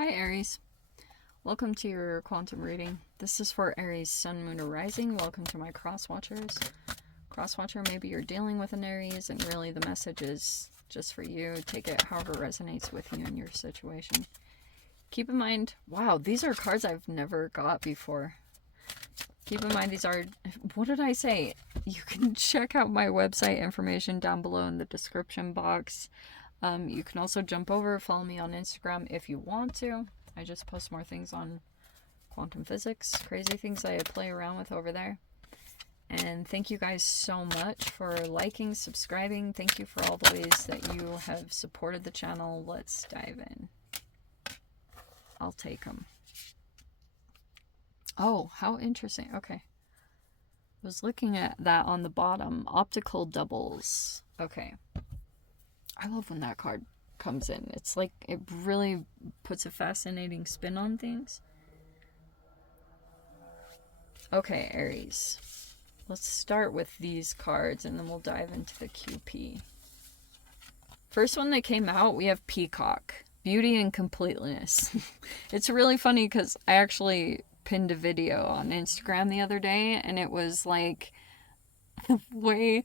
Hi Aries, welcome to your quantum reading. This is for Aries, Sun, Moon, or Rising. Welcome to my cross watchers. Cross watcher, maybe you're dealing with an Aries and really the message is just for you. Take it however resonates with you in your situation. Keep in mind, wow, these are cards I've never got before. Keep in mind these are, what did I say? You can check out my website information down below in the description box. You can also jump over, follow me on Instagram if you want to. I just post more things on quantum physics, crazy things I play around with over there. And thank you guys so much for liking, subscribing. Thank you for all the ways that you have supported the channel. Let's dive in. I'll take them. Oh, how interesting. Okay. I was looking at that on the bottom. Optical doubles. Okay. I love when that card comes in. It's like it really puts a fascinating spin on things. Okay, Aries. Let's start with these cards and then we'll dive into the QP. First one that came out, we have Peacock. Beauty and completeness. It's really funny because I actually pinned a video on Instagram the other day and it was like the way...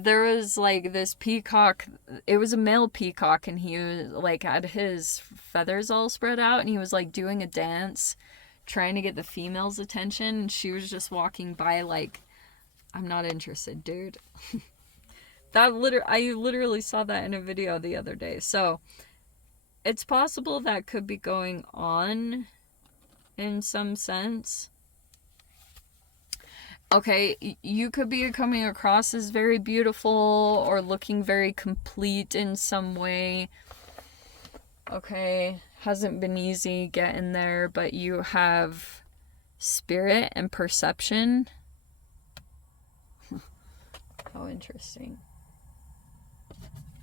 There was like this peacock, it was a male peacock and he was like had his feathers all spread out and he was like doing a dance trying to get the female's attention and she was just walking by like, I'm not interested, dude. I literally saw that in a video the other day. So it's possible that could be going on in some sense. Okay, you could be coming across as very beautiful or looking very complete in some way. Okay, hasn't been easy getting there, but you have spirit and perception. How interesting.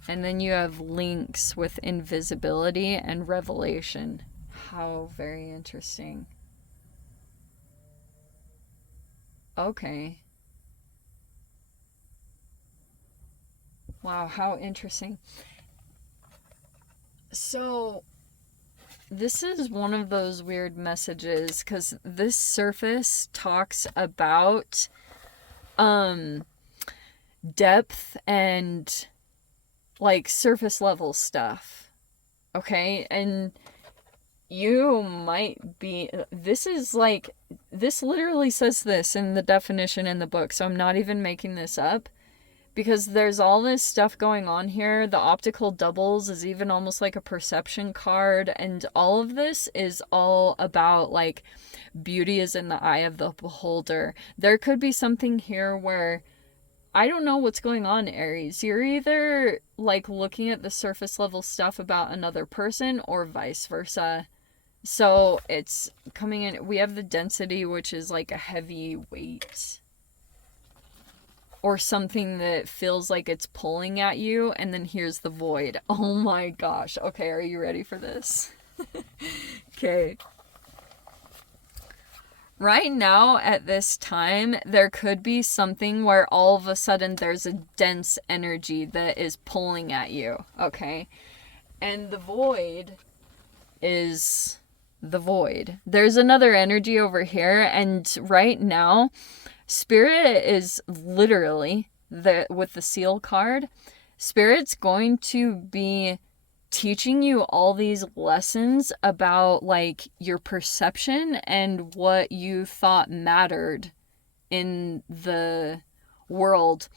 And then you have links with invisibility and revelation. How very interesting. Okay. Wow, how interesting. So, this is one of those weird messages because this surface talks about depth and like surface level stuff. Okay? And you might be, this literally says this in the definition in the book, so I'm not even making this up, because there's all this stuff going on here. The optical doubles is even almost like a perception card, and all of this is all about like beauty is in the eye of the beholder. There could be something here where, I don't know what's going on, Aries. You're either like looking at the surface level stuff about another person or vice versa. So it's coming in, we have the density, which is like a heavy weight. Or something that feels like it's pulling at you, and then here's the void. Oh my gosh. Okay, are you ready for this? Okay. Right now, at this time, there could be something where all of a sudden there's a dense energy that is pulling at you, okay? And the void is... the void. There's another energy over here, and right now Spirit is literally with the seal card, Spirit's going to be teaching you all these lessons about like your perception and what you thought mattered in the world.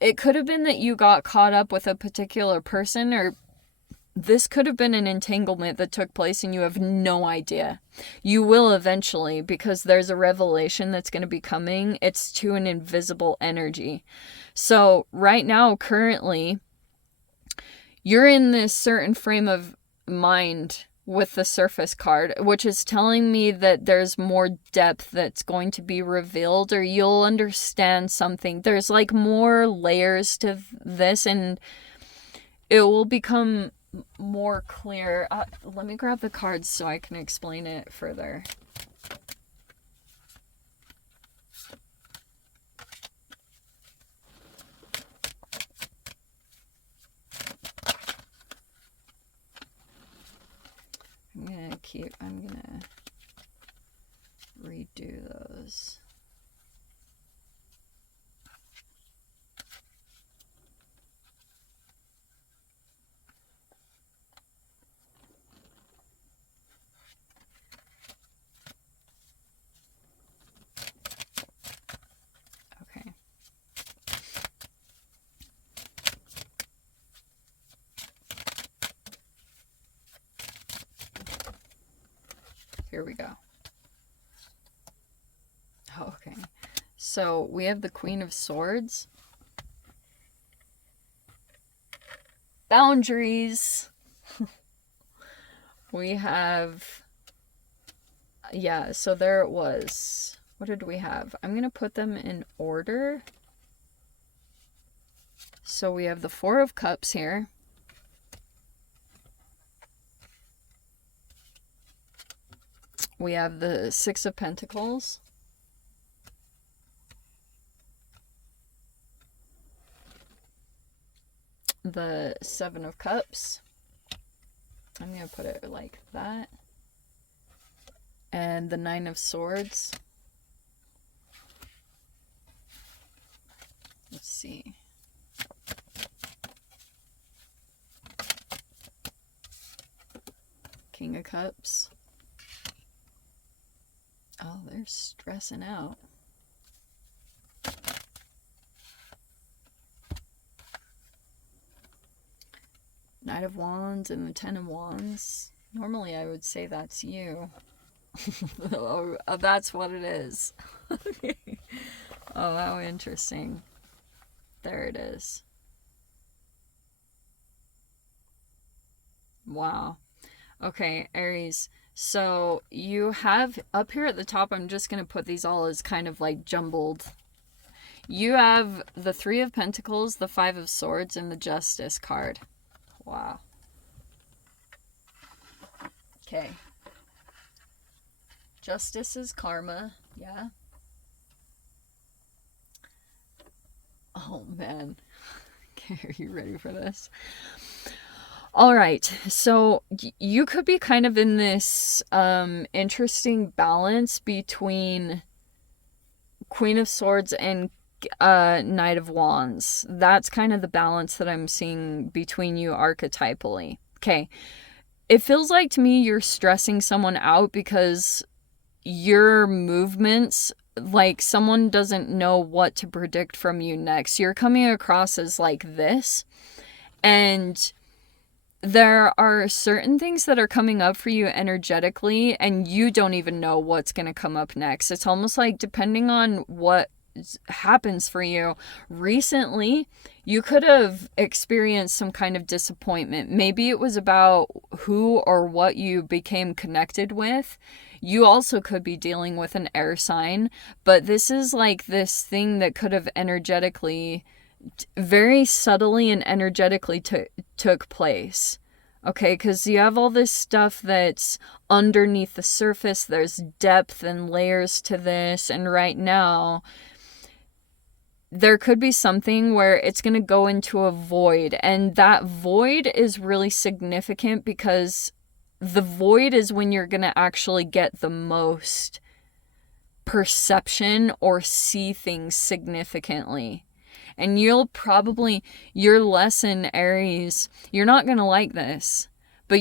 It could have been that you got caught up with a particular person, or this could have been an entanglement that took place and you have no idea. You will eventually, because there's a revelation that's going to be coming. It's to an invisible energy. So right now, currently, you're in this certain frame of mind with the surface card, which is telling me that there's more depth that's going to be revealed, or you'll understand something. There's like more layers to this, and it will become more clear. Let me grab the cards so I can explain it further. I'm gonna redo those. Okay. Here we go. Okay. So we have the Queen of Swords. Boundaries. We have, yeah, so there it was. What did we have? I'm going to put them in order. So we have the Four of Cups here. We have the Six of Pentacles. The Seven of Cups. I'm going to put it like that. And the Nine of Swords. Let's see. King of Cups. Oh, they're stressing out. Knight of Wands and the Ten of Wands. Normally I would say that's you. Oh, that's what it is. Okay. Oh, how interesting. There it is. Wow. Okay, Aries. So you have up here at the top, I'm just going to put these all as kind of like jumbled. You have the Three of Pentacles, the Five of Swords, and the Justice card. Wow. Okay. Justice is karma. Yeah. Oh, man. Okay, are you ready for this? All right, so you could be kind of in this interesting balance between Queen of Swords and Knight of Wands. That's kind of the balance that I'm seeing between you archetypally. Okay, it feels like to me you're stressing someone out because your movements, like someone doesn't know what to predict from you next. You're coming across as like this, and there are certain things that are coming up for you energetically and you don't even know what's going to come up next. It's almost like depending on what happens for you recently, you could have experienced some kind of disappointment. Maybe it was about who or what you became connected with. You also could be dealing with an air sign, but this is like this thing that could have energetically, very subtly and energetically took place. Okay, because you have all this stuff that's underneath the surface. There's depth and layers to this, and right now there could be something where it's going to go into a void, and that void is really significant because the void is when you're going to actually get the most perception or see things significantly. And you'll probably, your lesson, Aries, you're not going to like this, but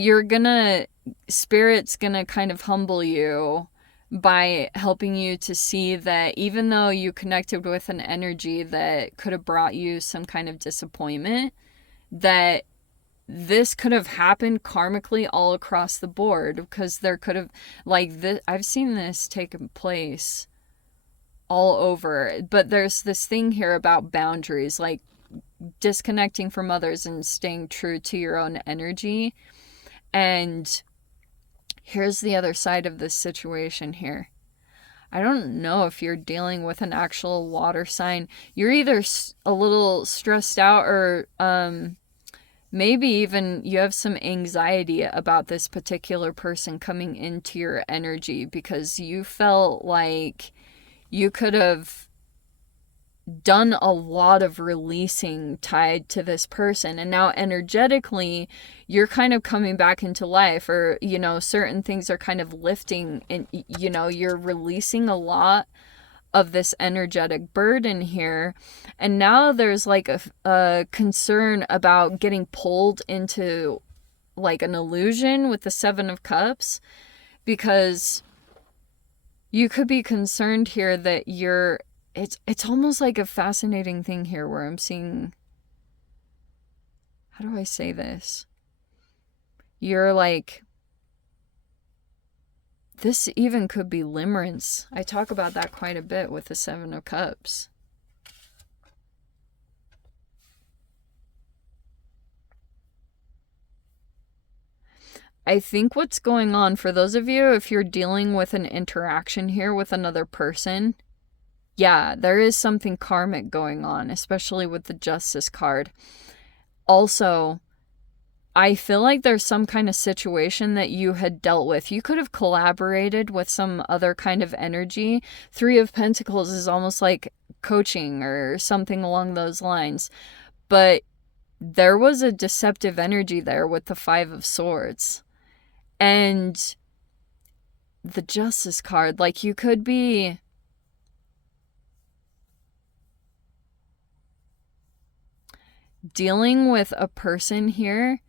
Spirit's going to kind of humble you by helping you to see that even though you connected with an energy that could have brought you some kind of disappointment, that this could have happened karmically all across the board, because there could have, like, I've seen this take place all over, but there's this thing here about boundaries, like disconnecting from others and staying true to your own energy. And here's the other side of this situation here. I don't know if you're dealing with an actual water sign. You're either a little stressed out or maybe even you have some anxiety about this particular person coming into your energy because you felt like you could have done a lot of releasing tied to this person, and now energetically you're kind of coming back into life, or certain things are kind of lifting, and you're releasing a lot of this energetic burden here. And now there's like a concern about getting pulled into like an illusion with the Seven of Cups, because you could be concerned here that it's almost like a fascinating thing here where I'm seeing, how do I say this? You're like, this even could be limerence. I talk about that quite a bit with the Seven of Cups. I think what's going on for those of you, if you're dealing with an interaction here with another person, yeah, there is something karmic going on, especially with the Justice card. Also, I feel like there's some kind of situation that you had dealt with. You could have collaborated with some other kind of energy. Three of Pentacles is almost like coaching or something along those lines. But there was a deceptive energy there with the Five of Swords. And the Justice card, like you could be dealing with a person here,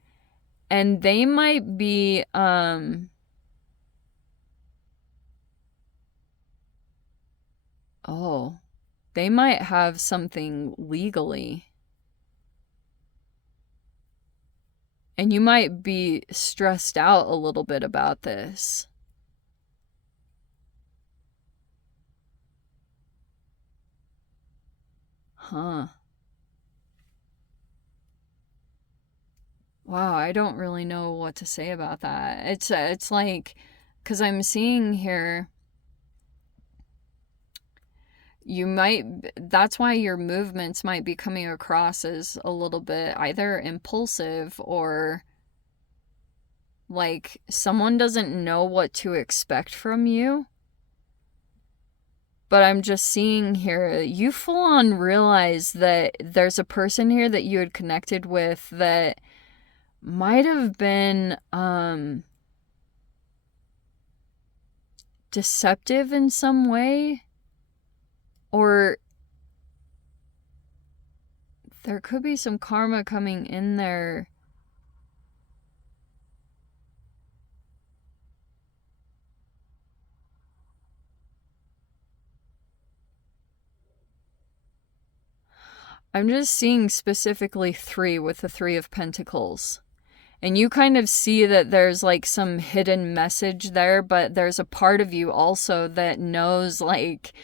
and they might be they might have something legally, and you might be stressed out a little bit about this. Huh. Wow, I don't really know what to say about that. It's like, because I'm seeing here, that's why your movements might be coming across as a little bit either impulsive, or like someone doesn't know what to expect from you. But I'm just seeing here, you full on realize that there's a person here that you had connected with that might have been deceptive in some way, or there could be some karma coming in there. I'm just seeing specifically 3 with the Three of Pentacles. And you kind of see that there's like some hidden message there, but there's a part of you also that knows like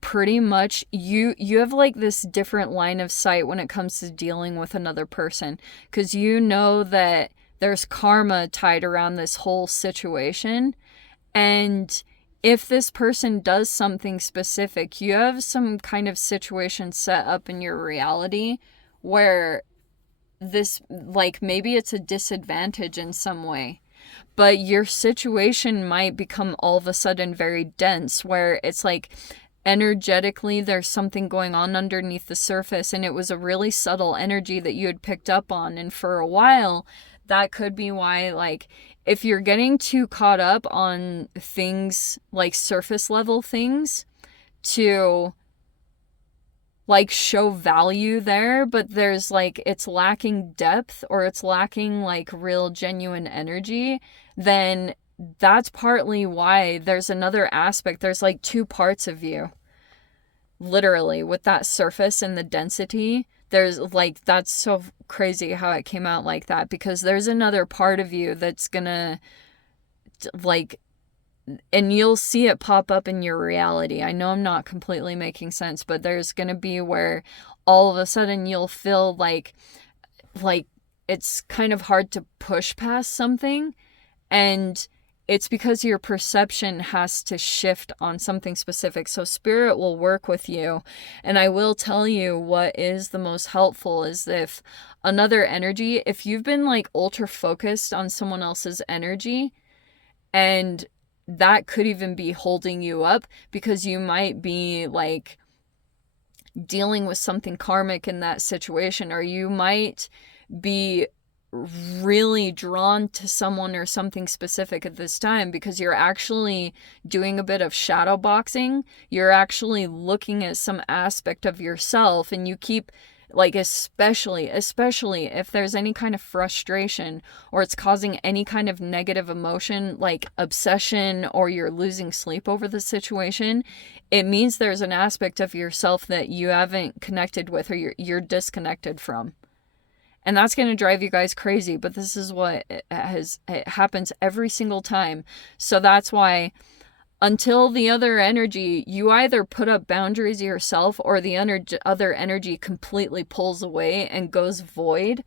pretty much you have like this different line of sight when it comes to dealing with another person, because you know that there's karma tied around this whole situation. And if this person does something specific, you have some kind of situation set up in your reality where this, like, maybe it's a disadvantage in some way, but your situation might become all of a sudden very dense, where it's like energetically there's something going on underneath the surface, and it was a really subtle energy that you had picked up on. And for a while, that could be why, like, if you're getting too caught up on things like surface level things to like show value there, but there's like, it's lacking depth, or it's lacking like real genuine energy, then that's partly why there's another aspect. There's like 2 parts of you, literally, with that surface and the density. There's like, that's so crazy how it came out like that, because there's another part of you that's gonna like, and you'll see it pop up in your reality. I know I'm not completely making sense, but there's going to be where all of a sudden you'll feel like it's kind of hard to push past something, and it's because your perception has to shift on something specific. So spirit will work with you, and I will tell you what is the most helpful is if another energy, if you've been like ultra focused on someone else's energy, and that could even be holding you up, because you might be like dealing with something karmic in that situation, or you might be really drawn to someone or something specific at this time because you're actually doing a bit of shadow boxing. You're actually looking at some aspect of yourself, and you keep, like, especially if there's any kind of frustration or it's causing any kind of negative emotion, like obsession, or you're losing sleep over the situation, it means there's an aspect of yourself that you haven't connected with, or you're disconnected from. And that's going to drive you guys crazy, but this is what it happens every single time. So that's why, until the other energy, you either put up boundaries yourself, or the other energy completely pulls away and goes void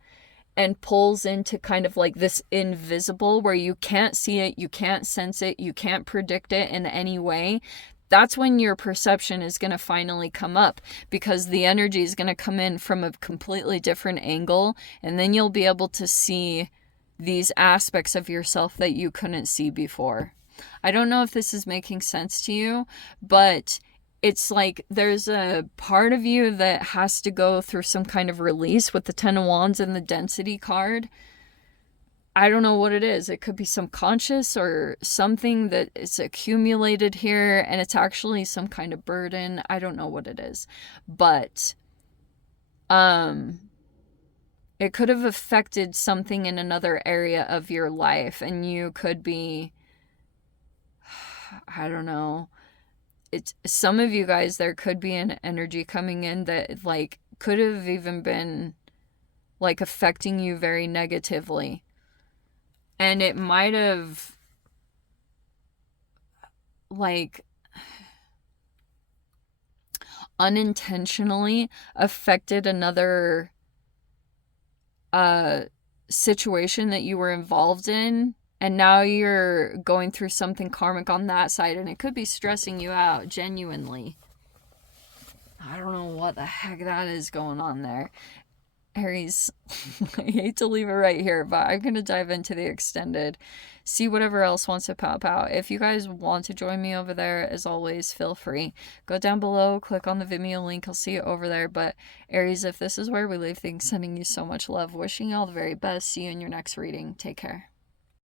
and pulls into kind of like this invisible where you can't see it, you can't sense it, you can't predict it in any way. That's when your perception is going to finally come up, because the energy is going to come in from a completely different angle, and then you'll be able to see these aspects of yourself that you couldn't see before. I don't know if this is making sense to you, but it's like there's a part of you that has to go through some kind of release with the 10 of Wands and the density card. I don't know what it is. It could be some conscious or something that is accumulated here, and it's actually some kind of burden. I don't know what it is. But it could have affected something in another area of your life, and you could be, I don't know. It's some of you guys, there could be an energy coming in that like could have even been like affecting you very negatively. And it might have, like, unintentionally affected another situation that you were involved in. And now you're going through something karmic on that side. And it could be stressing you out, genuinely. I don't know what the heck that is going on there. Aries, I hate to leave it right here, but I'm going to dive into the extended, see whatever else wants to pop out. If you guys want to join me over there, as always, feel free. Go down below, click on the Vimeo link, I'll see you over there. But Aries, if this is where we leave things, sending you so much love, wishing you all the very best. See you in your next reading. Take care.